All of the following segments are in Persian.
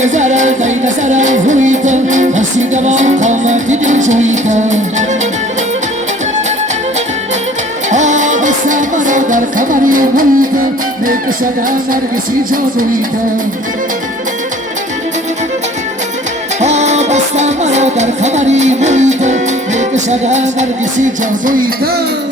میگذرد بین سرم رویتم رسیده با قامت دل جویتم آبستم مرا در کمری محیطم میکشد نرگسی جادویتم آبستم مرا در کمری محیطم میکشد نرگسی جادویتم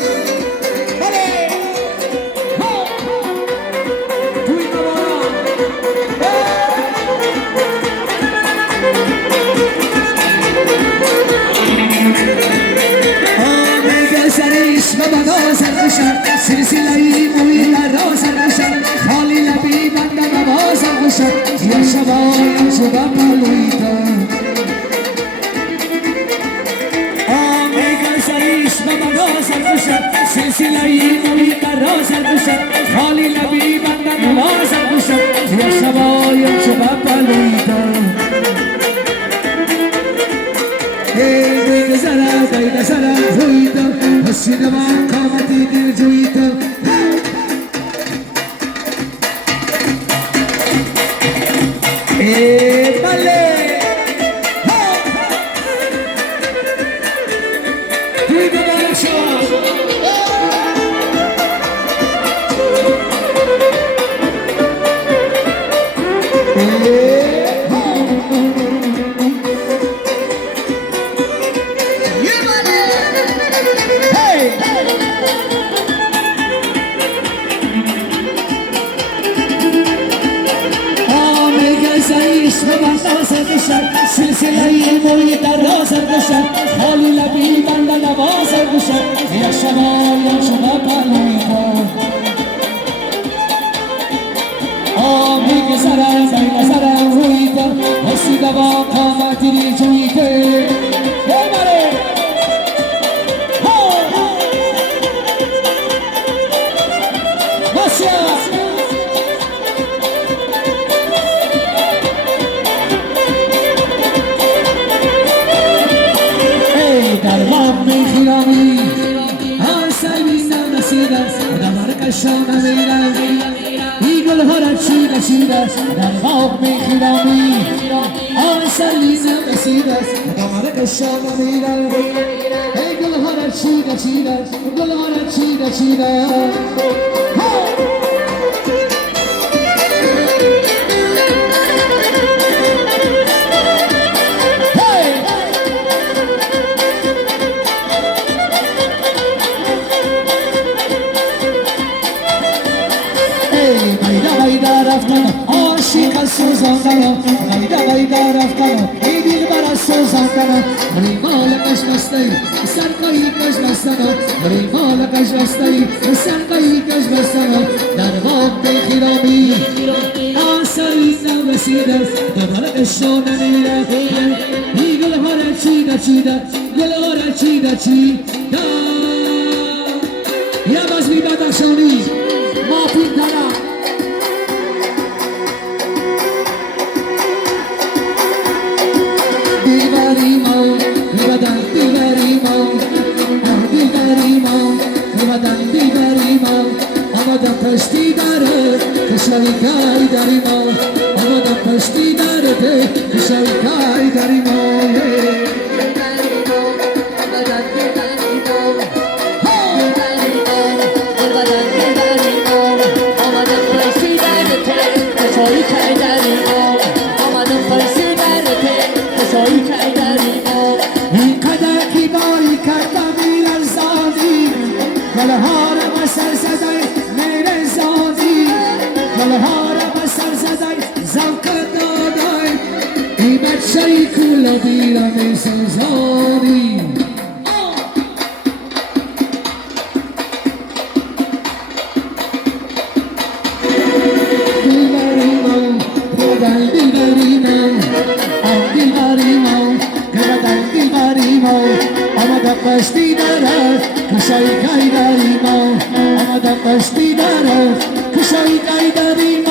سلسله‌ای موی را سرشم خالی لبی بنده نوازم بشم یا شبایم شده پلویتم آمیگن سریش نمازم بشم سلسله‌ای موی را سرشم خالی لبی بنده نوازم بشم یا شبایم شده پلویتم میگذرد بین سرم رویتم حسین من قامتی دل جویتم بله توی دوباره شد سلسله‌ای موی در راز بشم خالی لبی بنده نواز بشم یا شمایم شما پلویتم میگذرد بین سرم رویتم رسیده با قامت دل جویتم ببره در باغ میخیرامی آسای بیزم نسید است آدم رکشان میرم ای گل ها را چیده چیده است در باغ میخیرامی آسای بیزم نسید است آدم رکشان میرم ای گل ها را چیده چیده است گل ها را چیده چیده است عاشق سوزاندم ویدا رفتم ای دل برا سوزاندم ریمال کش بستی سرکایی کش بستم ریمال کش بستی سرکایی کش بستم در باغ بخیرامی آسایی نرسیده دوباره اشو نمیره ای گل ها را چیده چیده گل ها را چیده چیده یا باز بیده درشانی ما پین دارم آمدم پشتی داره کشایی کاری داری ما آمدم پشتی داره کشایی کاری داری ما این قدر کی باری کردم میرزادی گلها را بسر زدای میرزادی گلها را بسر زدای زوق دادای ای بچه‌ی کولابی را میسوزانی آمدم پشتی دارد کشایی کاری داری ما آمدم پشتی دارد کشایی کاری داری ما